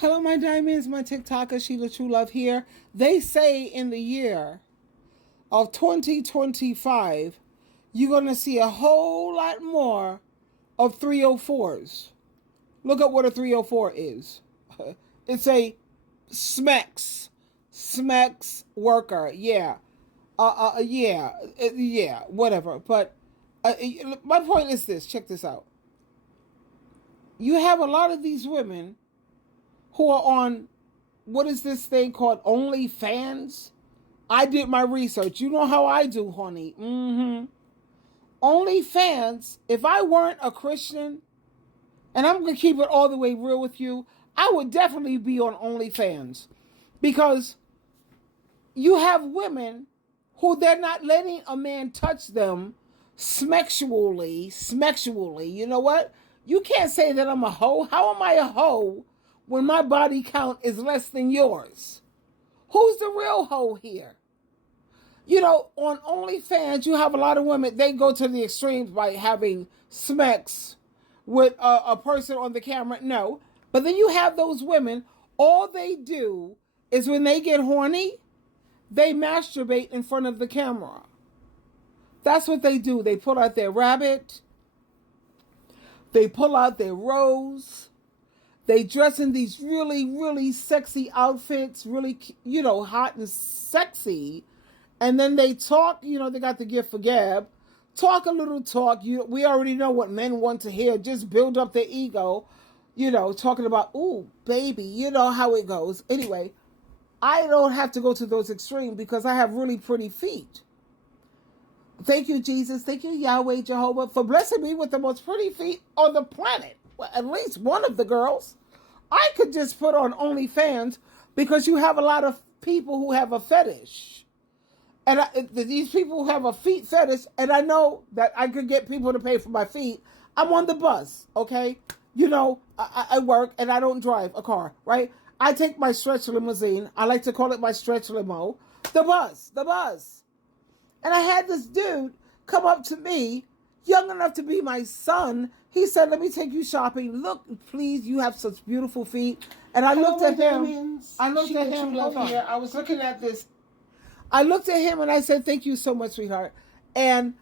Hello, my diamonds, my TikToker, SheilaTruelove here. They say in the year of 2025, you're going to see a whole lot more of 304s. Look up what a 304 is. It's a SMEX worker. Yeah, whatever. But my point is this. Check this out. You have a lot of these women who are on, what is this thing called, OnlyFans? I did my research. You know how I do, honey. OnlyFans, if I weren't a Christian, and I'm going to keep it all the way real with you, I would definitely be on OnlyFans. Because you have women who they're not letting a man touch them smexually. You know what? You can't say that I'm a hoe. How am I a hoe when my body count is less than yours? Who's the real hoe here? You know, on OnlyFans, you have a lot of women, they go to the extremes by having smex with a person on the camera. No. But then you have those women, all they do is when they get horny, they masturbate in front of the camera. That's what they do. They pull out their rabbit. They pull out their rose. They dress in these really, really sexy outfits, really, hot and sexy. And then they talk, they got the gift for gab. Talk a little talk. We already know what men want to hear. Just build up their ego, talking about, ooh, baby, you know how it goes. Anyway, I don't have to go to those extremes because I have really pretty feet. Thank you, Jesus. Thank you, Yahweh, Jehovah, for blessing me with the most pretty feet on the planet. Well, at least one of the girls. I could just put on OnlyFans because you have a lot of people who have a fetish. And these people who have a feet fetish, and I know that I could get people to pay for my feet. I'm on the bus, okay? I work and I don't drive a car, right? I take my stretch limousine. I like to call it my stretch limo. The bus. And I had this dude come up to me, young enough to be my son. He said, let me take you shopping. Look, please, you have such beautiful feet. And I looked at him. I looked at him here. I was looking at this. I looked at him and I said, thank you so much, sweetheart. And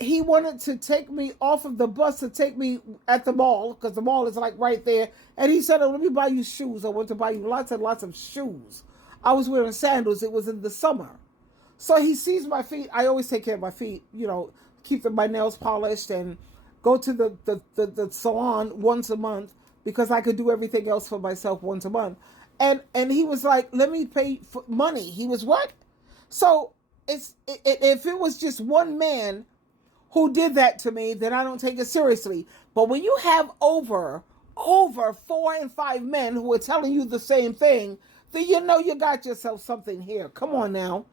he wanted to take me off of the bus to take me at the mall, because the mall is like right there. And he said, oh, let me buy you shoes. I want to buy you lots and lots of shoes. I was wearing sandals. It was in the summer. So he sees my feet. I always take care of my feet, keep my nails polished and go to the salon once a month because I could do everything else for myself once a month. And he was like, let me pay for money. He was what? So if it was just one man who did that to me, then I don't take it seriously. But when you have over 4 and 5 men who are telling you the same thing, then you got yourself something here. Come on now.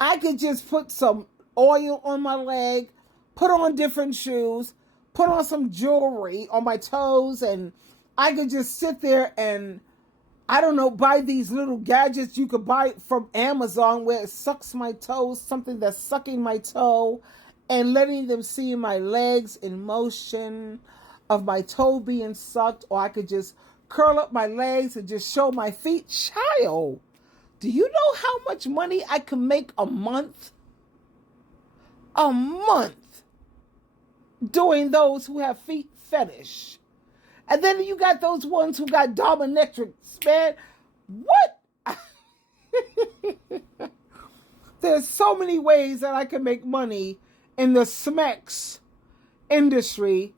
I could just put some oil on my leg, put on different shoes, put on some jewelry on my toes, and I could just sit there and, I don't know, buy these little gadgets you could buy from Amazon where it sucks my toes, something that's sucking my toe and letting them see my legs in motion of my toe being sucked, or I could just curl up my legs and just show my feet. Child, do you know how much money I can make a month? A month doing those who have feet fetish. And then you got those ones who got dominatrix, man. What? There's so many ways that I can make money in the smex industry.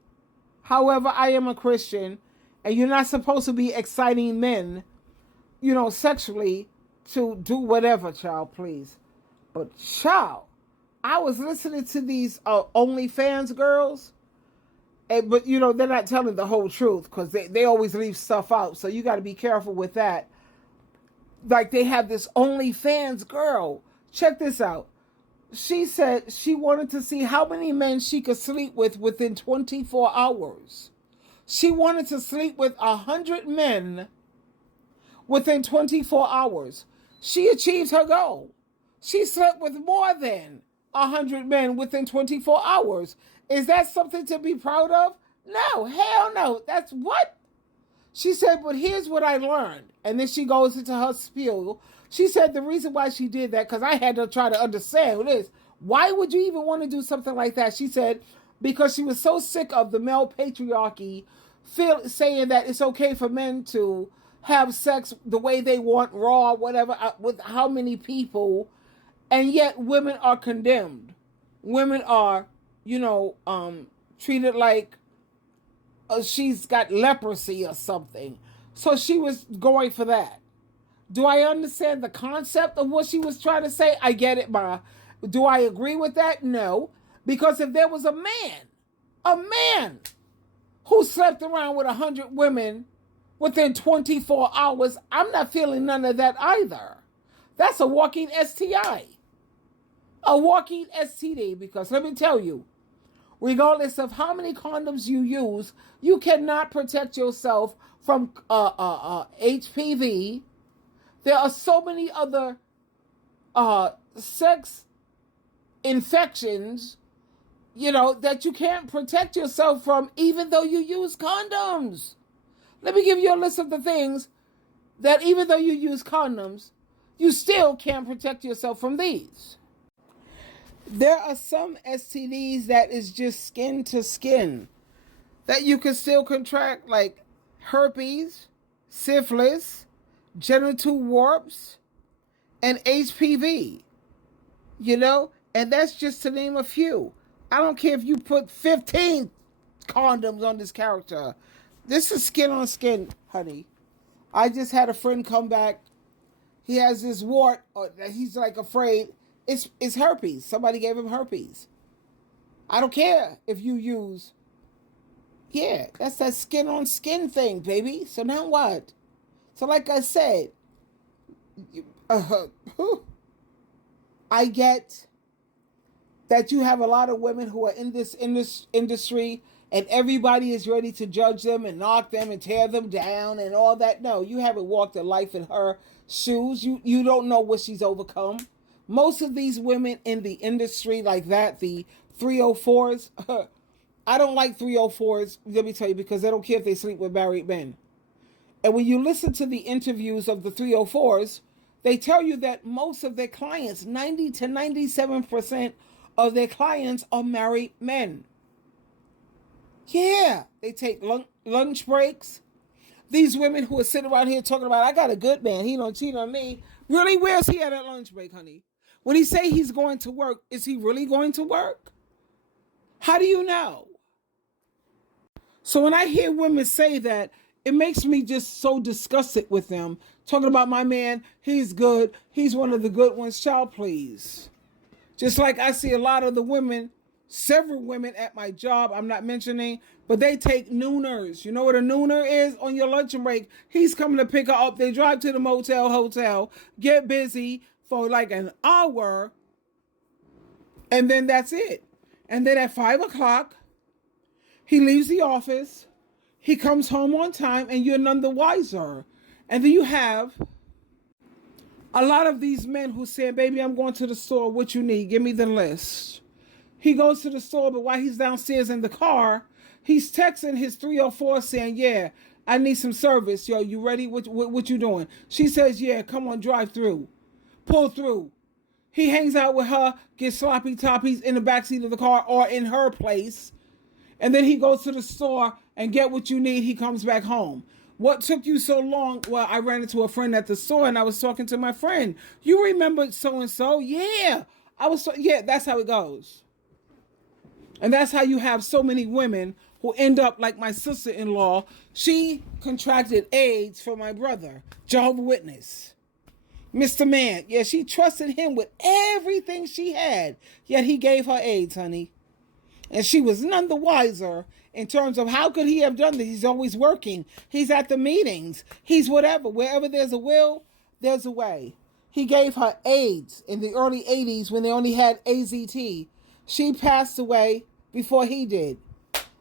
However, I am a Christian, and you're not supposed to be exciting men, sexually, to do whatever, child, please. But, child, I was listening to these OnlyFans girls, but, they're not telling the whole truth because they always leave stuff out, so you got to be careful with that. Like, they have this OnlyFans girl. Check this out. She said she wanted to see how many men she could sleep with within 24 hours. She wanted to sleep with 100 men within 24 hours. She achieved her goal. She slept with more than 100 men within 24 hours. Is that something to be proud of? No, hell no. That's what? She said, but here's what I learned. And then she goes into her spiel. She said the reason why she did that, because I had to try to understand this. Why would you even want to do something like that? She said, because she was so sick of the male patriarchy saying that it's okay for men to have sex the way they want, raw, whatever, with how many people, and yet women are condemned. Women are, treated like she's got leprosy or something. So she was going for that. Do I understand the concept of what she was trying to say? I get it, Ma. Do I agree with that? No. Because if there was a man who slept around with 100 women within 24 hours, I'm not feeling none of that either. That's a walking STI. A walking STD, because let me tell you, regardless of how many condoms you use, you cannot protect yourself from HPV. There are so many other sex infections, that you can't protect yourself from even though you use condoms. Let me give you a list of the things that even though you use condoms, you still can't protect yourself from these. There are some STDs that is just skin to skin that you can still contract, like herpes, syphilis, genital warts, and HPV. And that's just to name a few. I don't care if you put 15 condoms on this character. This is skin on skin, honey. I just had a friend come back. He has this wart that he's like afraid. It's herpes. Somebody gave him herpes. I don't care if you use. Yeah, that's that skin on skin thing, baby. So now what? So like I said, I get that you have a lot of women who are in this industry and everybody is ready to judge them and knock them and tear them down and all that. No, you haven't walked a life in her shoes. You don't know what she's overcome. Most of these women in the industry like that, the 304s, I don't like 304s, let me tell you, because they don't care if they sleep with married men. And when you listen to the interviews of the 304s, they tell you that most of their clients, 90 to 97% of their clients are married men. Yeah, they take lunch breaks. These women who are sitting around here talking about, I got a good man, he don't cheat on me. Really, where's he at lunch break, honey? When he say he's going to work, is he really going to work? How do you know? So when I hear women say that, it makes me just so disgusted with them. Talking about my man, he's good. He's one of the good ones. Child, please. Just like I see a lot of the women, several women at my job, I'm not mentioning, but they take nooners. You know what a nooner is? On your lunch break, he's coming to pick her up. They drive to the hotel, get busy for like an hour, and then that's it. And then at 5 o'clock, he leaves the office, he comes home on time, and you're none the wiser. And then you have a lot of these men who say, baby, I'm going to the store. What you need? Give me the list. He goes to the store, but while he's downstairs in the car, he's texting his 304 saying, yeah, I need some service. Yo, you ready? What you doing? She says, yeah, come on, drive through. Pull through. He hangs out with her, gets sloppy toppies in the backseat of the car or in her place. And then he goes to the store and get what you need. He comes back home. What took you so long? Well, I ran into a friend at the store and I was talking to my friend. You remember so-and-so? Yeah. Yeah, that's how it goes. And that's how you have so many women who end up like my sister-in-law. She contracted AIDS for my brother, Jehovah's Witness. Mr. Man, yeah, she trusted him with everything she had, yet he gave her AIDS, honey. And she was none the wiser in terms of how could he have done this? He's always working. He's at the meetings. He's whatever. Wherever there's a will, there's a way. He gave her AIDS in the early 80s when they only had AZT. She passed away before he did.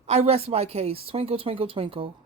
I rest my case. Twinkle, twinkle, twinkle.